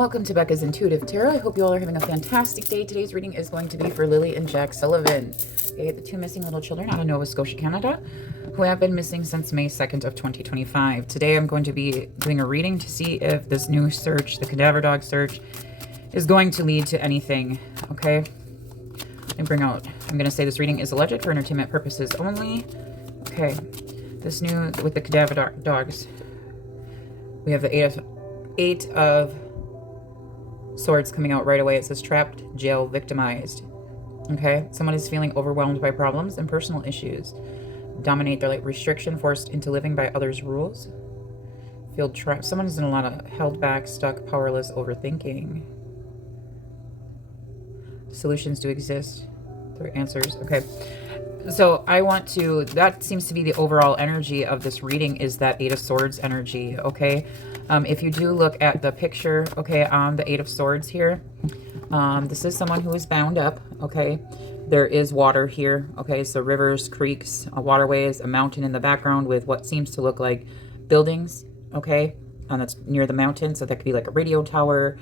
Welcome to Becca's Intuitive Tarot. I hope you all are having a fantastic day. Today's reading is going to be for Lily and Jack Sullivan, okay, the two missing little children out of Nova Scotia, Canada, who have been missing since May 2nd of 2025. Today I'm going to be doing a reading to see if this new search, the cadaver dog search, is going to lead to anything, okay? I'm going to say this reading is alleged for entertainment purposes only. Okay, this new, with the cadaver dogs, we have the eight of Swords coming out right away. It says trapped, jail, victimized. Okay, someone is feeling overwhelmed by problems and personal issues. Dominate their like restriction, forced into living by others' rules. Feel trapped. Someone is in a lot of held back, stuck, powerless, overthinking. Solutions do exist. There are answers. Okay. So I want to, that seems to be the overall energy of this reading, is that Eight of Swords energy, okay? If you do look at the picture, okay, on the Eight of Swords here, this is someone who is bound up, okay? There is water here, okay? So rivers, creeks, waterways, a mountain in the background with what seems to look like buildings, okay? And that's near the mountain, so that could be like a radio tower,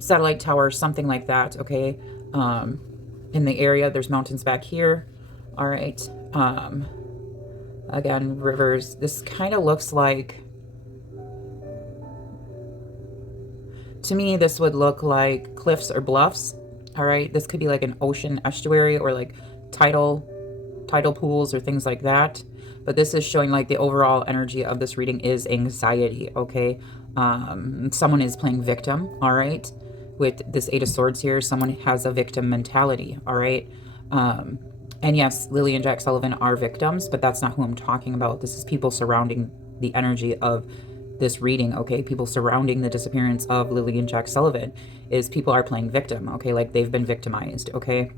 satellite tower, something like that, okay? In the area, there's mountains back here. All right. Again, rivers. This kind of looks like, to me, this would look like cliffs or bluffs. All right. This could be like an ocean estuary or like tidal pools or things like that. But this is showing like the overall energy of this reading is anxiety. Okay. Someone is playing victim. All right. With this Eight of Swords here, someone has a victim mentality. All right. And yes, Lily and Jack Sullivan are victims, but that's not who I'm talking about. This is people surrounding the energy of this reading, okay? People surrounding the disappearance of Lily and Jack Sullivan is people are playing victim, okay? Like they've been victimized, okay?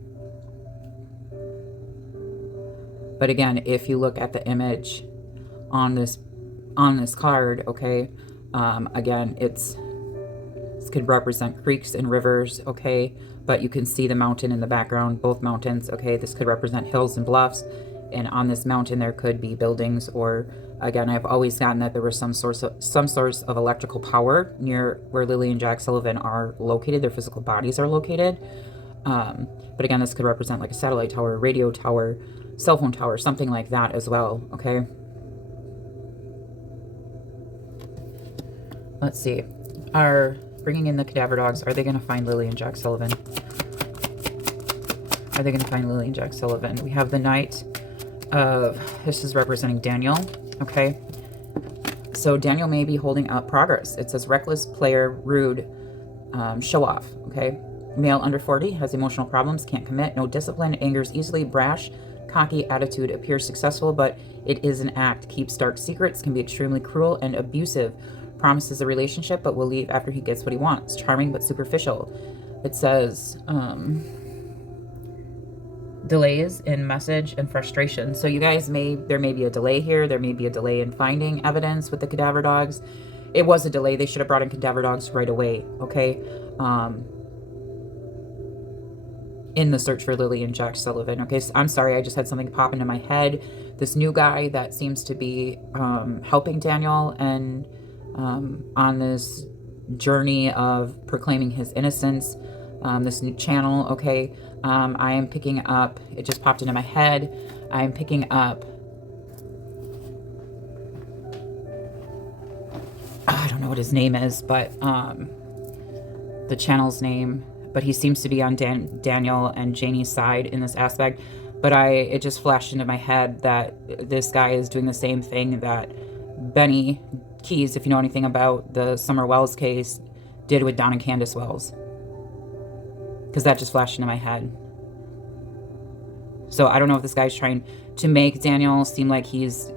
But again, if you look at the image on this card, okay, again, this could represent creeks and rivers, okay? But you can see the mountain in the background, both mountains, okay? This could represent hills and bluffs, and on this mountain there could be buildings, or again, I've always gotten that there was some source of electrical power near where Lily and Jack Sullivan are located, their physical bodies are located. But again, this could represent like a satellite tower, radio tower, cell phone tower, something like that as well, okay? Let's see. Bringing in the cadaver dogs, are they going to find Lily and Jack Sullivan? Are they going to find Lily and Jack Sullivan? We have the Knight of, this is representing Daniel, okay? So Daniel may be holding up progress. It says reckless, player, rude, show off, okay? Male under 40, has emotional problems, can't commit, no discipline, angers easily, brash, cocky attitude, appears successful, but it is an act, keeps dark secrets, can be extremely cruel and abusive, promises a relationship but will leave after he gets what he wants, charming but superficial. It says delays in message and frustration. So you guys there may be a delay here. There may be a delay in finding evidence with the cadaver dogs. It was a delay. They should have brought in cadaver dogs right away, okay? In the search for Lily and Jack Sullivan, okay? So I'm sorry, I just had something pop into my head. This new guy that seems to be helping Daniel and on this journey of proclaiming his innocence, this new channel, okay? I am picking up, it just popped into my head, I'm picking up, I don't know what his name is, but the channel's name, but he seems to be on Daniel and Janie's side in this aspect, but it just flashed into my head that this guy is doing the same thing that Benny Keys, if you know anything about the Summer Wells case, did with Don and Candace Wells. Because that just flashed into my head. So I don't know if this guy's trying to make Daniel seem like he's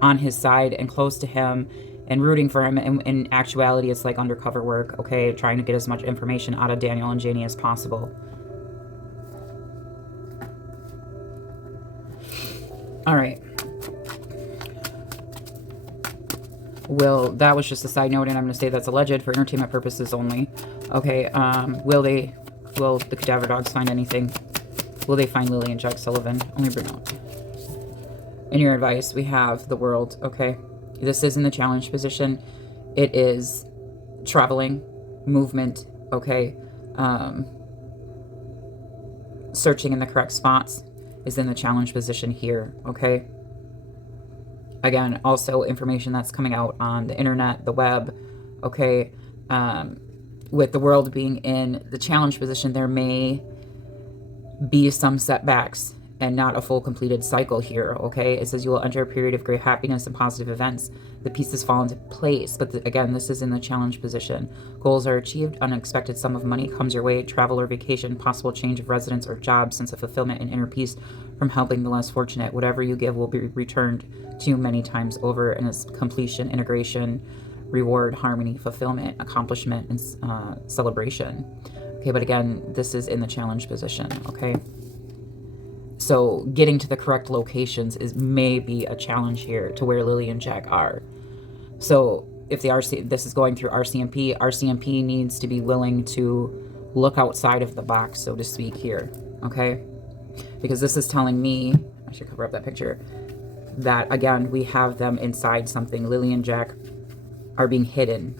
on his side and close to him and rooting for him. And in actuality, it's like undercover work, okay? Trying to get as much information out of Daniel and Janie as possible. All right. That was just a side note, and I'm going to say that's alleged for entertainment purposes only. Okay, will the cadaver dogs find anything? Will they find Lily and Jack Sullivan? Only bring out. In your advice, we have the World, okay? This is in the challenge position. It is traveling, movement, okay? Searching in the correct spots is in the challenge position here, okay? Again, also information that's coming out on the internet, the web, okay? With the world being in the challenge position, there may be some setbacks and not a full completed cycle here, okay? It says you will enter a period of great happiness and positive events. The pieces fall into place, but again, this is in the challenge position. Goals are achieved, unexpected sum of money comes your way, travel or vacation, possible change of residence or job, sense of fulfillment and inner peace from helping the less fortunate. Whatever you give will be returned to you many times over, and its completion, integration, reward, harmony, fulfillment, accomplishment, and celebration. Okay, but again, this is in the challenge position, okay? So getting to the correct locations may be a challenge here to where Lily and Jack are. So if this is going through RCMP needs to be willing to look outside of the box, so to speak, here, okay? Because this is telling me, I should cover up that picture, that again, we have them inside something. Lily and Jack are being hidden.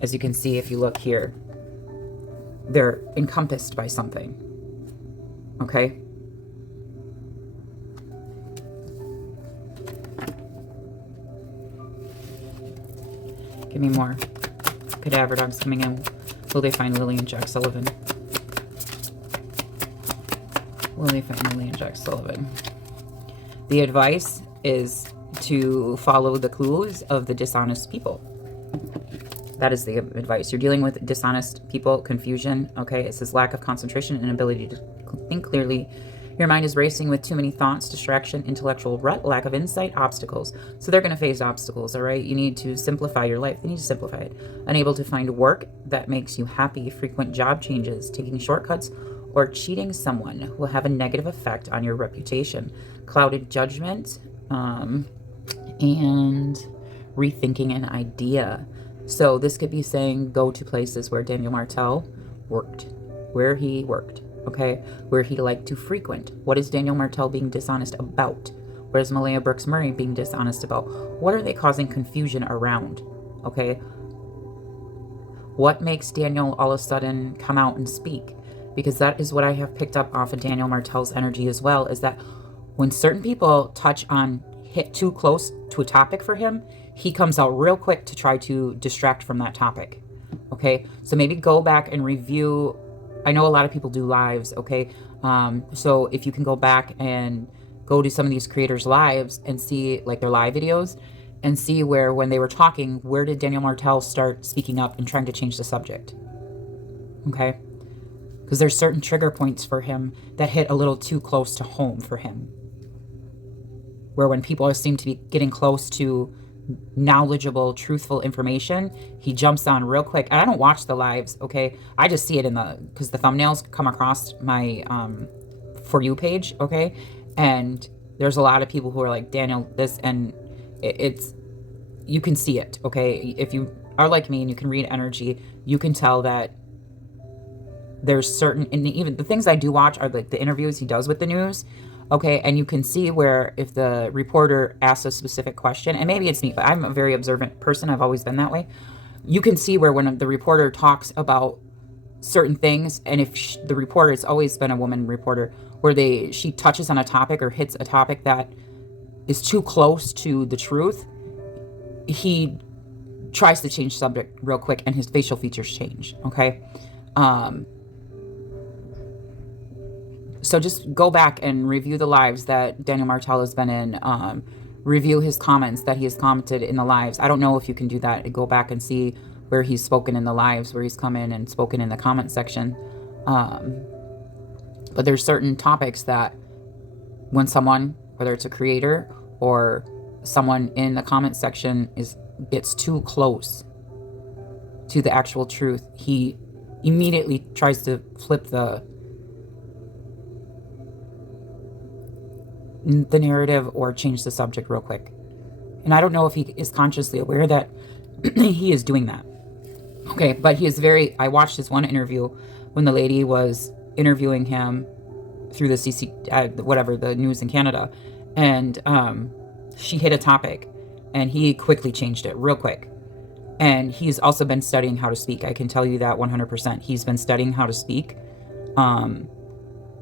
As you can see, if you look here, they're encompassed by something, okay? Give me more. Cadaver dogs coming in. Will they find Lily and Jack Sullivan? Will they find Lily and Jack Sullivan? The advice is to follow the clues of the dishonest people. That is the advice. You're dealing with dishonest people, confusion, okay? It says lack of concentration and ability to think clearly. Your mind is racing with too many thoughts, distraction, intellectual rut, lack of insight, obstacles. So they're going to face obstacles, all right? You need to simplify your life. They need to simplify it. Unable to find work that makes you happy, frequent job changes, taking shortcuts, or cheating someone will have a negative effect on your reputation. Clouded judgment, and rethinking an idea. So this could be saying go to places where Daniel Martel worked, where he worked, okay, where he liked to frequent. What is Daniel Martel being dishonest about? What is Malaya Brooks Murray being dishonest about? What are they causing confusion around, okay? What makes Daniel all of a sudden come out and speak? Because that is what I have picked up off of Daniel Martel's energy as well, is that when certain people hit too close to a topic for him, he comes out real quick to try to distract from that topic, okay? So maybe go back and review. I know a lot of people do lives, okay? So if you can go back and go to some of these creators' lives and see like their live videos and see where when they were talking, where did Daniel Martel start speaking up and trying to change the subject, okay? Because there's certain trigger points for him that hit a little too close to home for him, where when people seem to be getting close to knowledgeable, truthful information, he jumps on real quick. And I don't watch the lives, okay? I just see it because the thumbnails come across my For You page, okay? And there's a lot of people who are like, Daniel, this, and it's, you can see it, okay? If you are like me and you can read energy, you can tell that there's certain, and even the things I do watch are like the interviews he does with the news, okay, and you can see where if the reporter asks a specific question, and maybe it's me, but I'm a very observant person. I've always been that way. You can see where when the reporter talks about certain things, and if the reporter, it's always been a woman reporter, where she touches on a topic or hits a topic that is too close to the truth, he tries to change subject real quick, and his facial features change, okay? So just go back and review the lives that Daniel Martel has been in. Review his comments that he has commented in the lives. I don't know if you can do that. Go back and see where he's spoken in the lives, where he's come in and spoken in the comment section. But there's certain topics that when someone, whether it's a creator or someone in the comment section gets too close to the actual truth, he immediately tries to flip the narrative or change the subject real quick. And I don't know if he is consciously aware that he is doing that. Okay, but he is I watched this one interview when the lady was interviewing him through the the news in Canada, and she hit a topic and he quickly changed it real quick. And he's also been studying how to speak. I can tell you that 100%. He's been studying how to speak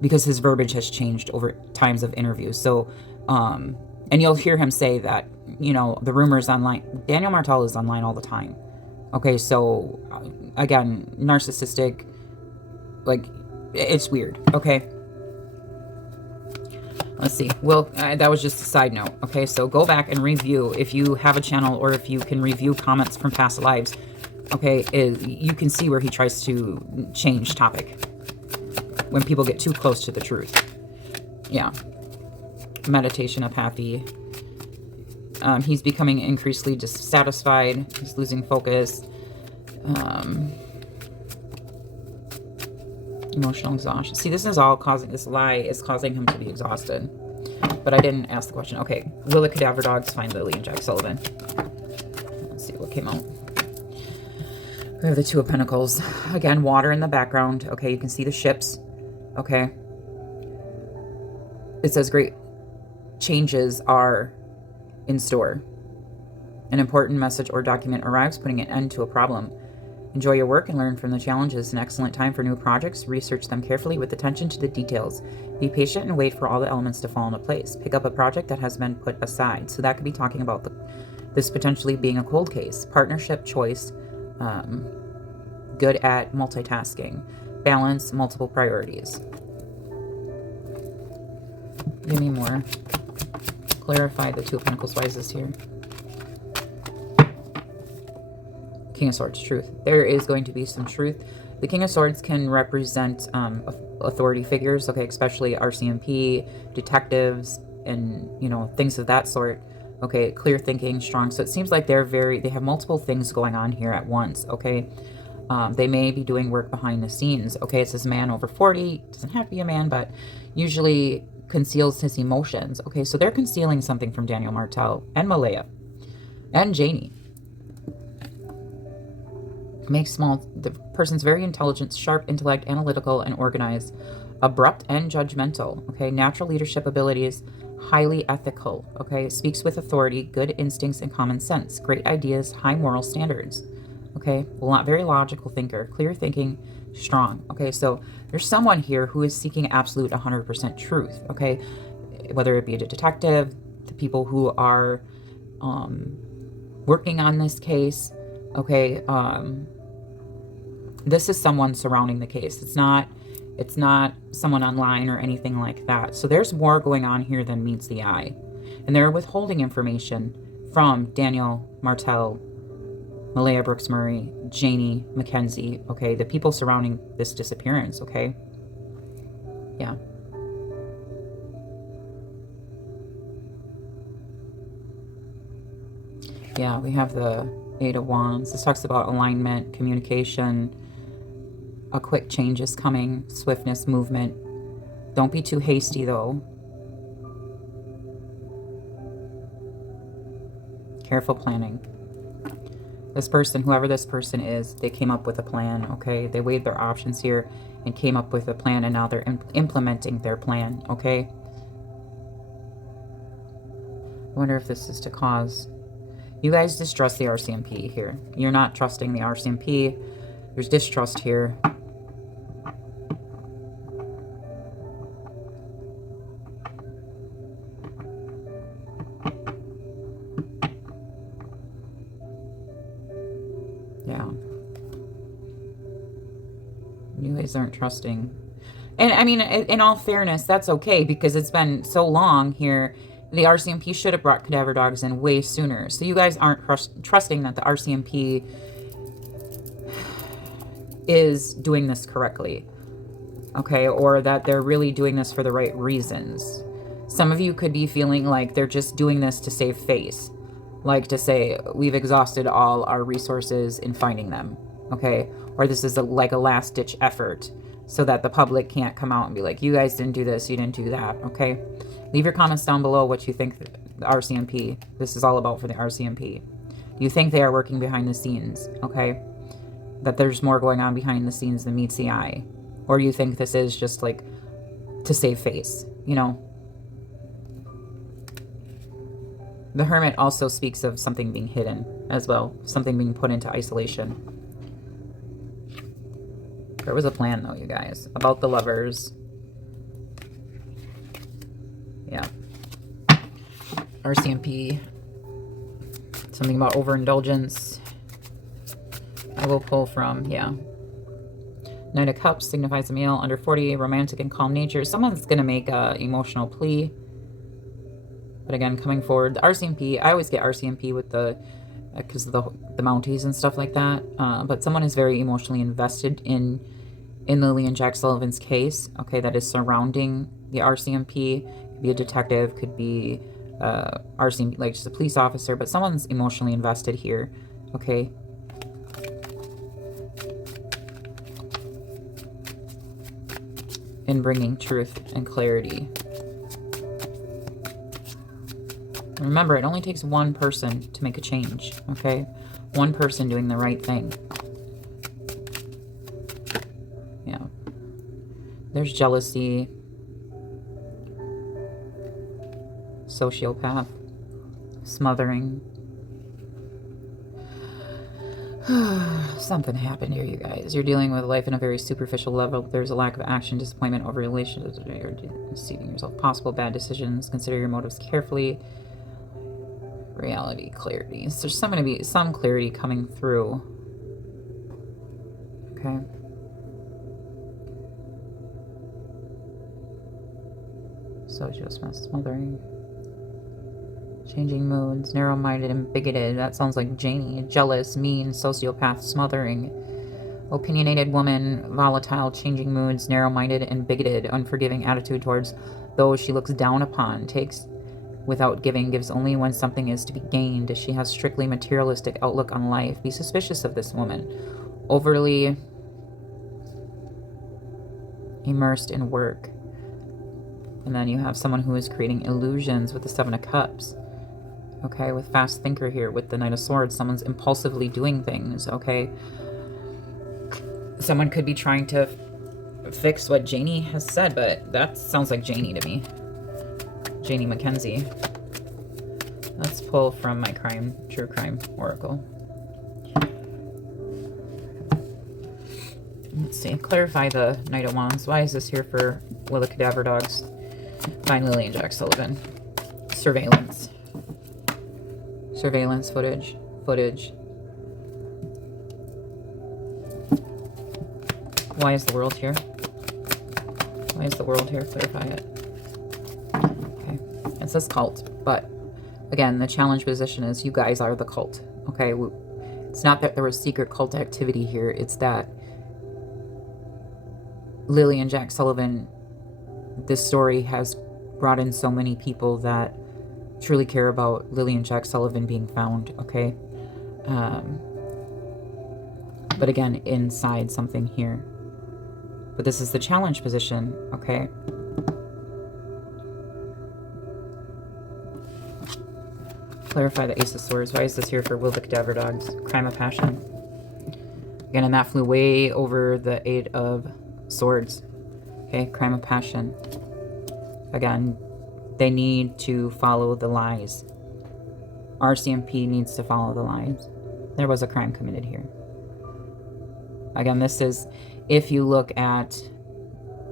because his verbiage has changed over times of interviews. So, and you'll hear him say that, you know, the rumors online, Daniel Martel is online all the time. Okay, so again, narcissistic, like, it's weird. Okay. Let's see. Well, that was just a side note. Okay, so go back and review if you have a channel, or if you can review comments from past lives. Okay, you can see where he tries to change topic when people get too close to the truth. Yeah. Meditation, apathy. He's becoming increasingly dissatisfied. He's losing focus. Emotional exhaustion. See, this is all causing, this lie is causing him to be exhausted. But I didn't ask the question. Okay, will the cadaver dogs find Lily and Jack Sullivan? Let's see what came out. We have the Two of Pentacles. Again, water in the background. Okay, you can see the ships. Okay. It says great changes are in store. An important message or document arrives, putting an end to a problem. Enjoy your work and learn from the challenges. An excellent time for new projects. Research them carefully with attention to the details. Be patient and wait for all the elements to fall into place. Pick up a project that has been put aside. So that could be talking about this potentially being a cold case. Partnership choice. Good at multitasking. Balance multiple priorities. Give me more. Clarify the Two of Pentacles. Why is this here? King of Swords, truth. There is going to be some truth. The King of Swords can represent authority figures, okay, especially RCMP, detectives, and, you know, things of that sort. Okay, clear thinking, strong. So it seems like they have multiple things going on here at once, okay? They may be doing work behind the scenes. Okay, it says man over 40. Doesn't have to be a man, but usually conceals his emotions. Okay, so they're concealing something from Daniel Martel and Malaya and Janie. The person's very intelligent, sharp intellect, analytical, and organized, abrupt and judgmental. Okay, natural leadership abilities, highly ethical. Okay, speaks with authority, good instincts and common sense, great ideas, high moral standards. Okay, very logical thinker, clear thinking, strong. Okay, so there's someone here who is seeking absolute 100% truth. Okay, whether it be a detective, the people who are working on this case. Okay, this is someone surrounding the case. It's not someone online or anything like that. So there's more going on here than meets the eye. And they're withholding information from Daniel Martel, Malaya Brooks Murray, Janie Mackenzie, okay, the people surrounding this disappearance, okay? Yeah. Yeah, we have the Eight of Wands. This talks about alignment, communication. A quick change is coming. Swiftness, movement. Don't be too hasty, though. Careful planning. This person, whoever this person is, they came up with a plan, okay? They weighed their options here and came up with a plan, and now they're implementing their plan, okay? I wonder if this is to cause... You guys distrust the RCMP here. You're not trusting the RCMP. There's distrust here. Yeah. You guys aren't trusting. And I mean, in all fairness, that's okay, because it's been so long here. The RCMP should have brought cadaver dogs in way sooner. So you guys aren't trusting that the RCMP is doing this correctly. Okay, or that they're really doing this for the right reasons. Some of you could be feeling like they're just doing this to save face. Like to say, we've exhausted all our resources in finding them. Okay, or this is like a last-ditch effort so that the public can't come out and be like, you guys didn't do this, you didn't do that, okay? Leave your comments down below what you think the RCMP, this is all about for the RCMP. Do you think they are working behind the scenes, okay? That there's more going on behind the scenes than meets the eye? Or you think this is just like to save face, you know? The Hermit also speaks of something being hidden as well. Something being put into isolation. There was a plan, though, you guys. About the Lovers. Yeah. RCMP. Something about overindulgence. I will pull from, yeah. Knight of Cups signifies a male under 40, romantic and calm nature. Someone's going to make an emotional plea. But again, coming forward, the RCMP, I always get RCMP with the, because of the Mounties and stuff like that. But someone is very emotionally invested in Lily and Jack Sullivan's case, okay, that is surrounding the RCMP. Could be a detective, could be RCMP, like just a police officer, but someone's emotionally invested here, okay? In bringing truth and clarity. Remember, it only takes one person to make a change, okay? One person doing the right thing. Yeah. There's jealousy. Sociopath. Smothering. Something happened here, you guys. You're dealing with life in a very superficial level. There's a lack of action, disappointment over relationships. You're deceiving yourself. Possible bad decisions. Consider your motives carefully. Reality, clarity. So there's going to be some clarity coming through. Okay. Sociopath, smothering. Changing moods, narrow-minded and bigoted. That sounds like Janie. Jealous, mean, sociopath, smothering. Opinionated woman, volatile, changing moods, narrow-minded and bigoted, unforgiving attitude towards those she looks down upon. Takes without giving, gives only when something is to be gained. She has strictly materialistic outlook on life. Be suspicious of this woman. Overly immersed in work. And then you have someone who is creating illusions with the Seven of Cups. Okay, with fast thinker here, with the Knight of Swords, someone's impulsively doing things, okay? Someone could be trying to fix what Janie has said, but that sounds like Janie to me. Janie Mackenzie. Let's pull from my true crime oracle. Let's see, clarify the Knight of Wands. Why is this here for Will the Cadaver Dogs? Find Lily and Jack Sullivan. Surveillance. Surveillance footage. Why is the world here? Why is the world here? Clarify it. Okay. It says cult, but again, the challenge position is you guys are the cult. Okay. It's not that there was secret cult activity here. It's that Lily and Jack Sullivan, this story has brought in so many people that truly care about Lily and Jack Sullivan being found, okay? But again, inside something here. But this is the challenge position, okay? Clarify the Ace of Swords. Why is this here for Will the Cadaver Dogs? Crime of passion. Again, and that flew way over the Eight of Swords. Okay, crime of passion. Again, they need to follow the lies. RCMP needs to follow the lies. There was a crime committed here. Again, this is, if you look at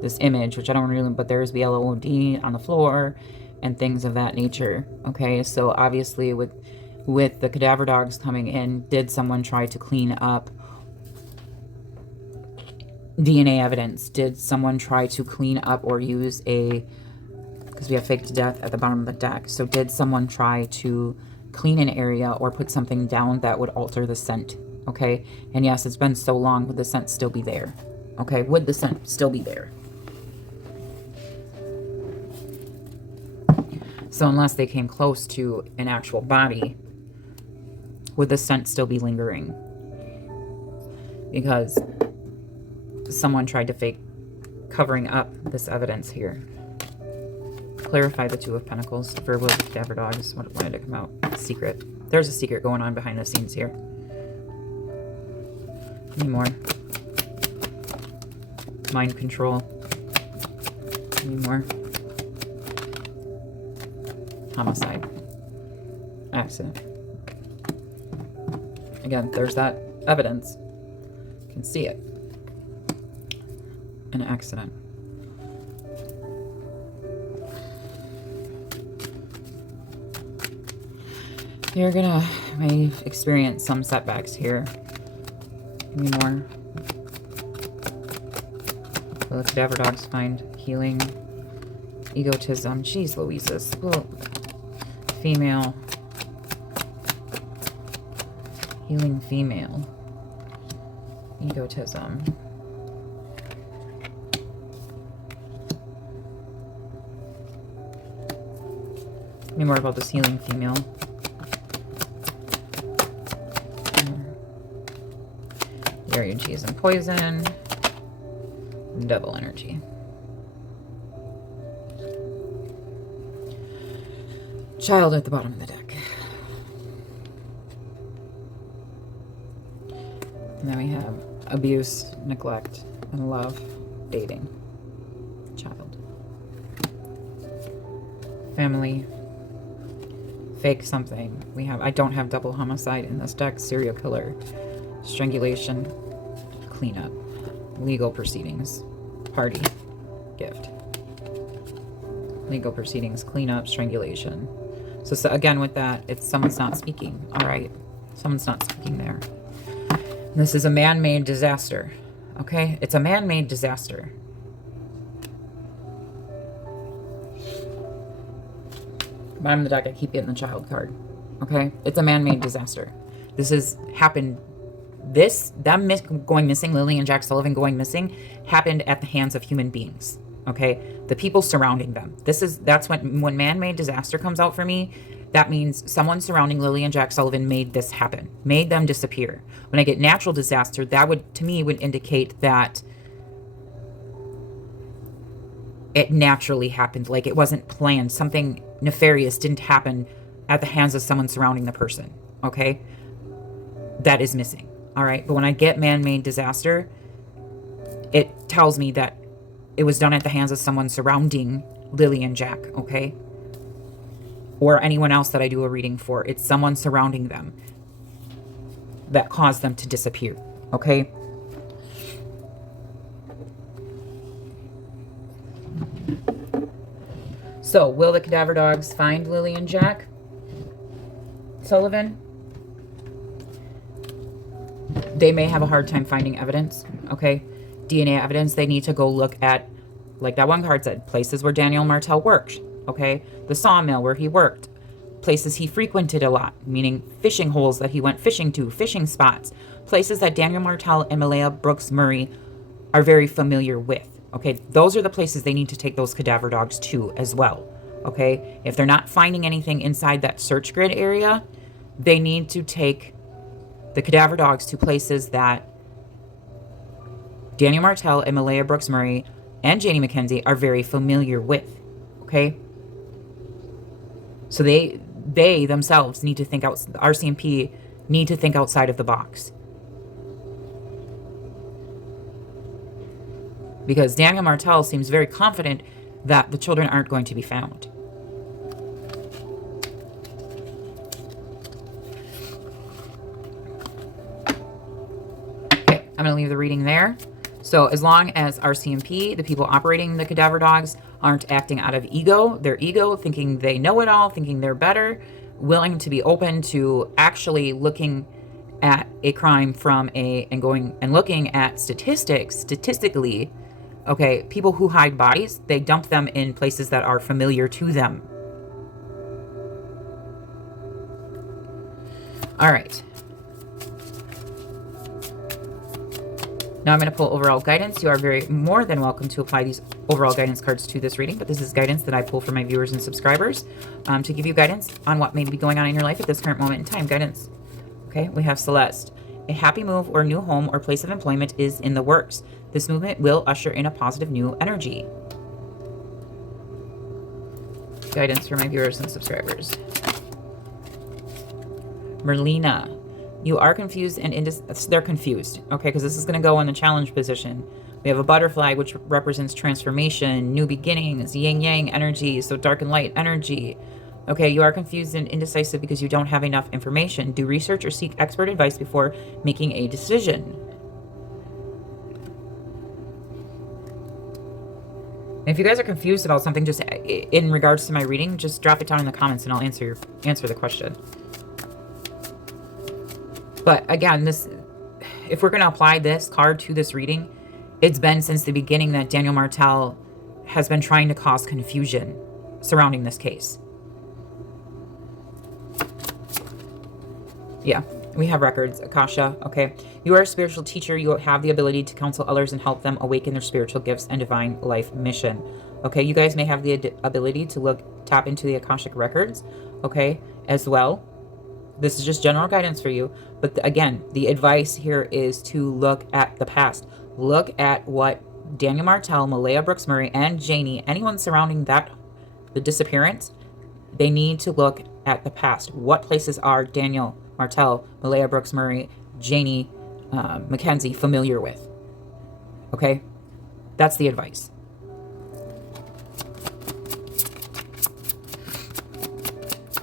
this image, which I don't really, but there's BLOD on the floor and things of that nature. Okay, so obviously with the cadaver dogs coming in, did someone try to clean up DNA evidence? Did someone try to clean up or use because we have faked death at the bottom of the deck. So did someone try to clean an area or put something down that would alter the scent? Okay. And yes, it's been so long. Would the scent still be there? Okay. Would the scent still be there? So unless they came close to an actual body, would the scent still be lingering? Because someone tried to fake covering up this evidence here. Clarify the Two of Pentacles for Will the Cadaver Dogs. What wanted to come out? Secret. There's a secret going on behind the scenes here. Any more? Mind control. Any more? Homicide. accident. Again, there's that evidence. You can see it. An accident. You're gonna may experience some setbacks here. Give me more. Will the cadaver dogs find healing? Egotism. Jeez Louises. Well, female. Healing female. Egotism. Tell me more about this healing female. Energy is in poison. Devil energy. Child at the bottom of the deck. And then we have abuse, neglect, and love, dating. Child. Family. Fake something. We have, I don't have double homicide in this deck. Serial killer. Strangulation. Cleanup. Legal proceedings. Party. Gift. Legal proceedings. Cleanup. Strangulation. So again, with that, it's someone's not speaking. All right. Someone's not speaking there. And this is a man-made disaster. Okay? It's a man-made disaster. Bottom of the deck, I keep getting the child card. Okay? It's a man-made disaster. This has happened. Them going missing, Lily and Jack Sullivan going missing, happened at the hands of human beings. Okay? The people surrounding them. That's when man-made disaster comes out for me. That means someone surrounding Lily and Jack Sullivan made this happen. Made them disappear. When I get natural disaster, that would, to me, would indicate that it naturally happened. Like it wasn't planned. Something nefarious didn't happen at the hands of someone surrounding the person. Okay? That is missing. All right? But when I get man-made disaster, it tells me that it was done at the hands of someone surrounding Lily and Jack. Okay? Or anyone else that I do a reading for. It's someone surrounding them that caused them to disappear. Okay? So, will the cadaver dogs find Lily and Jack Sullivan? They may have a hard time finding evidence. Okay? DNA evidence. They need to go look at, like that one card said, places where Daniel Martel worked. Okay, the sawmill where he worked, places he frequented a lot, meaning fishing holes that he went fishing to, fishing spots, places that Daniel Martel and Malaya Brooks Murray are very familiar with. Okay, those are the places they need to take those cadaver dogs to as well. Okay, if they're not finding anything inside that search grid area, they need to take the cadaver dogs to places that Daniel Martel and Malaya Brooks Murray and Janie McKenzie are very familiar with. Okay. So they themselves need to think out, RCMP need to think outside of the box. Because Daniel Martel seems very confident that the children aren't going to be found. Okay, I'm going to leave the reading there. So as long as RCMP, the people operating the cadaver dogs, aren't acting out of their ego, thinking they know it all, thinking they're better, willing to be open to actually looking at a crime and looking at statistically, okay, people who hide bodies, they dump them in places that are familiar to them. All right. Now I'm going to pull overall guidance. You are very more than welcome to apply these overall guidance cards to this reading, but this is guidance that I pull for my viewers and subscribers to give you guidance on what may be going on in your life at this current moment in time. Guidance. Okay, we have Celeste. A happy move or new home or place of employment is in the works. This movement will usher in a positive new energy. Guidance for my viewers and subscribers. Merlina. You are confused and they're confused, okay, because this is going to go in the challenge position. We have a butterfly, which represents transformation, new beginnings, yin-yang energy, so dark and light energy, Okay, you are confused and indecisive because you don't have enough information. Do research or seek expert advice before making a decision. If you guys are confused about something, just in regards to my reading, just drop it down in the comments and I'll answer the question. But again, if we're going to apply this card to this reading, it's been since the beginning that Daniel Martel has been trying to cause confusion surrounding this case. Yeah, we have records, Akasha, okay? You are a spiritual teacher. You have the ability to counsel others and help them awaken their spiritual gifts and divine life mission, okay? You guys may have the ability to tap into the Akashic records, okay, as well. This is just general guidance for you. But again, the advice here is to look at the past. Look at what Daniel Martel, Malaya Brooks Murray, and Janie, anyone surrounding the disappearance, they need to look at the past. What places are Daniel Martel, Malaya Brooks Murray, Janie Mackenzie familiar with? Okay? That's the advice.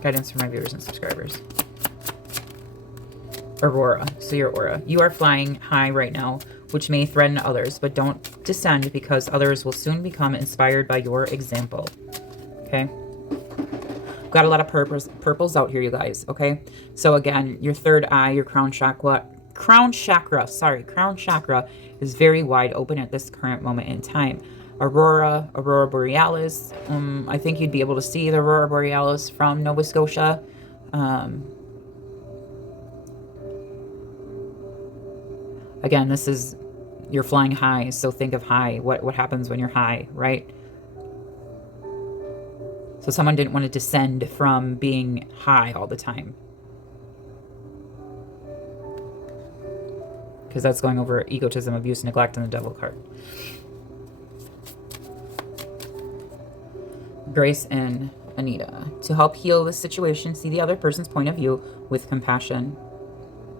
Guidance for my viewers and subscribers. Aurora, so your aura. You are flying high right now, which may threaten others, but don't descend because others will soon become inspired by your example. Okay? Got a lot of purples out here, you guys, okay? So again, your third eye, your crown chakra is very wide open at this current moment in time. Aurora Borealis, I think you'd be able to see the Aurora Borealis from Nova Scotia. Again, you're flying high, so think of high. What happens when you're high, right? So someone didn't want to descend from being high all the time. Because that's going over egotism, abuse, neglect, and the devil card. Grace and Anita. To help heal this situation, see the other person's point of view with compassion.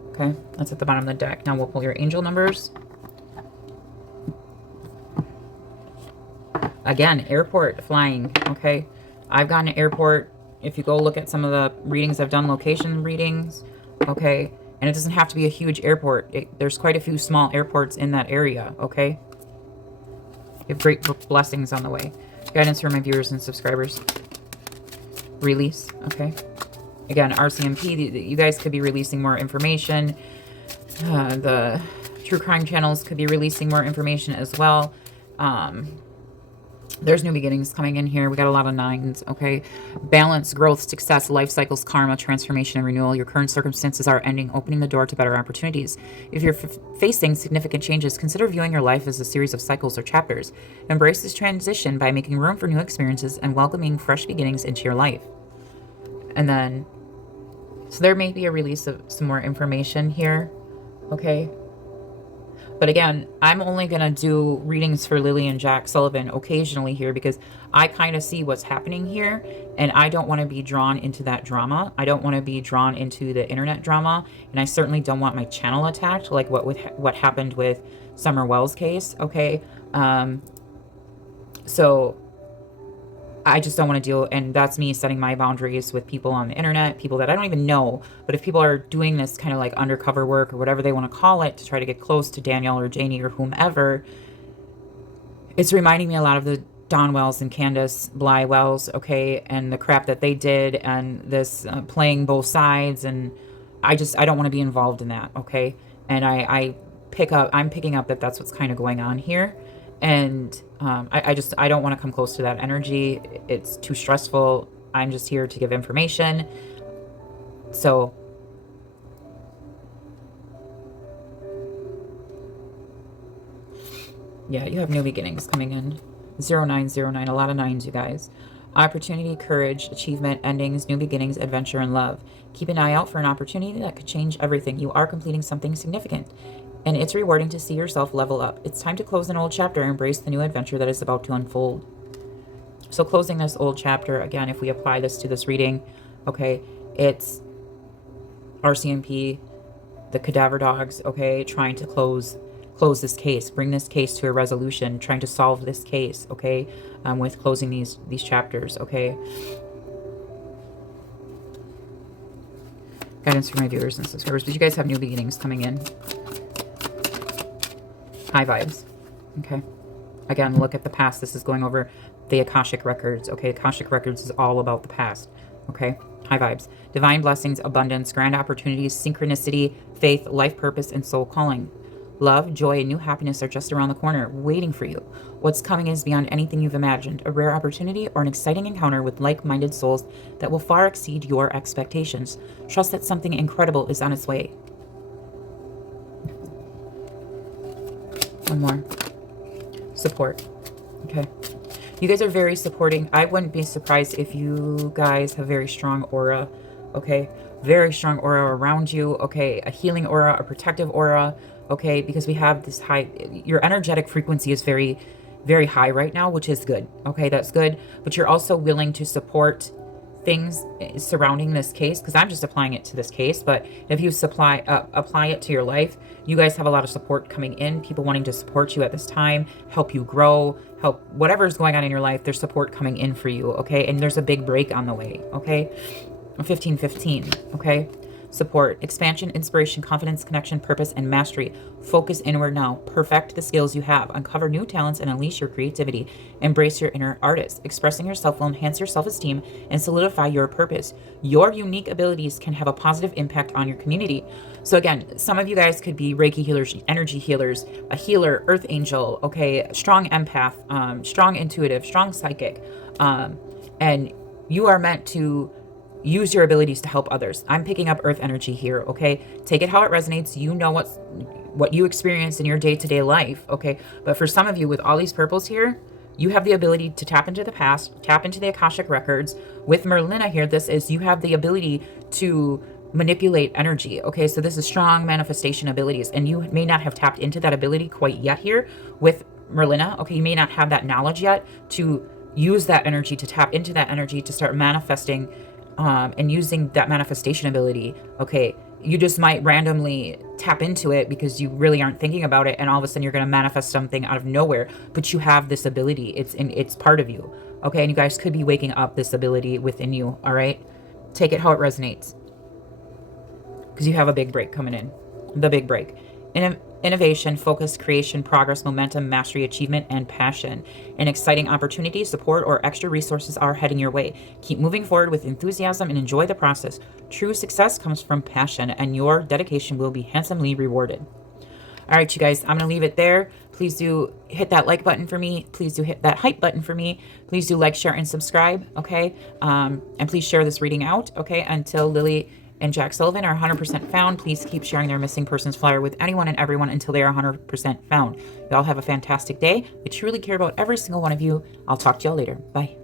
Okay, that's at the bottom of the deck. Now we'll pull your angel numbers. Again, airport flying, okay? I've gotten an airport. If you go look at some of the readings I've done, location readings, okay? And it doesn't have to be a huge airport. There's quite a few small airports in that area, okay? You have great blessings on the way. Guidance for my viewers and subscribers. Release, okay? Again, RCMP, you guys could be releasing more information. The true crime channels could be releasing more information as well. There's new beginnings coming in here. We got a lot of 9s, okay? Balance, growth, success, life cycles, karma, transformation, and renewal. Your current circumstances are ending, opening the door to better opportunities. If you're facing significant changes, consider viewing your life as a series of cycles or chapters. Embrace this transition by making room for new experiences and welcoming fresh beginnings into your life. And then, so there may be a release of some more information here, okay? But again, I'm only going to do readings for Lily and Jack Sullivan occasionally here because I kind of see what's happening here and I don't want to be drawn into that drama. I don't want to be drawn into the internet drama, and I certainly don't want my channel attacked like what happened with Summer Wells' case, okay? So I just don't want to deal, and that's me setting my boundaries with people on the internet, people that I don't even know. But if people are doing this kind of like undercover work or whatever they want to call it to try to get close to Danielle or Janie or whomever, it's reminding me a lot of the Dawn Wells and Candace Bly Wells, okay, and the crap that they did and this playing both sides, and I don't want to be involved in that, okay? And I'm picking up that that's what's kind of going on here. And I don't want to come close to that energy. It's too stressful. I'm just here to give information. So yeah, you have new beginnings coming in. 0909, a lot of 9s, you guys. Opportunity, courage, achievement, endings, new beginnings, adventure, and love. Keep an eye out for an opportunity that could change everything. You are completing something significant, and it's rewarding to see yourself level up. It's time to close an old chapter and embrace the new adventure that is about to unfold. So closing this old chapter, again, if we apply this to this reading, okay, it's RCMP, the cadaver dogs, okay, trying to close this case, bring this case to a resolution, trying to solve this case, okay, with closing these chapters, okay. Guidance for my viewers and subscribers. But you guys have new beginnings coming in. High vibes. Okay. Again, look at the past. This is going over the Akashic Records. Okay, Akashic Records is all about the past. Okay, high vibes. Divine blessings, abundance, grand opportunities, synchronicity, faith, life purpose, and soul calling. Love, joy, and new happiness are just around the corner, waiting for you. What's coming is beyond anything you've imagined. A rare opportunity or an exciting encounter with like-minded souls that will far exceed your expectations. Trust that something incredible is on its way. One more. Support. Okay. You guys are very supporting. I wouldn't be surprised if you guys have very strong aura. Okay. Very strong aura around you. Okay. A healing aura, a protective aura. Okay. Because we have this high, your energetic frequency is very, very high right now, which is good. Okay. That's good. But you're also willing to support things surrounding this case, because I'm just applying it to this case, but if you apply it to your life, you guys have a lot of support coming in, people wanting to support you at this time, help you grow, help whatever's going on in your life. There's support coming in for you. Okay. And there's a big break on the way. Okay. 1515. Okay. Support, expansion, inspiration, confidence, connection, purpose, and mastery. Focus inward now. Perfect the skills you have. Uncover new talents and unleash your creativity. Embrace your inner artist. Expressing yourself will enhance your self-esteem and solidify your purpose. Your unique abilities can have a positive impact on your community. So again, some of you guys could be Reiki healers, energy healers, a healer, earth angel, okay, strong empath, strong intuitive, strong psychic, and you are meant to use your abilities to help others. I'm picking up earth energy here, okay? Take it how it resonates. You know what you experience in your day-to-day life, okay? But for some of you with all these purples here, you have the ability to tap into the past, tap into the Akashic Records. With Merlina here, this is you have the ability to manipulate energy, okay? So this is strong manifestation abilities, and you may not have tapped into that ability quite yet here with Merlina, okay? You may not have that knowledge yet to use that energy, to tap into that energy, to start manifesting and using that manifestation ability. Okay, you just might randomly tap into it because you really aren't thinking about it, and all of a sudden you're going to manifest something out of nowhere, but you have this ability. It's part of you. Okay, and you guys could be waking up this ability within you. All right, take it how it resonates, because you have a big break coming in. The big break. Innovation, focus, creation, progress, momentum, mastery, achievement, and passion. An exciting opportunity, support, or extra resources are heading your way. Keep moving forward with enthusiasm and enjoy the process. True success comes from passion, and your dedication will be handsomely rewarded. All right, you guys, I'm going to leave it there. Please do hit that like button for me. Please do hit that hype button for me. Please do like, share, and subscribe, okay? And please share this reading out, okay? Until Lily and Jack Sullivan are 100% found, please keep sharing their missing persons flyer with anyone and everyone until they are 100% found. Y'all have a fantastic day. I truly care about every single one of you. I'll talk to y'all later. Bye.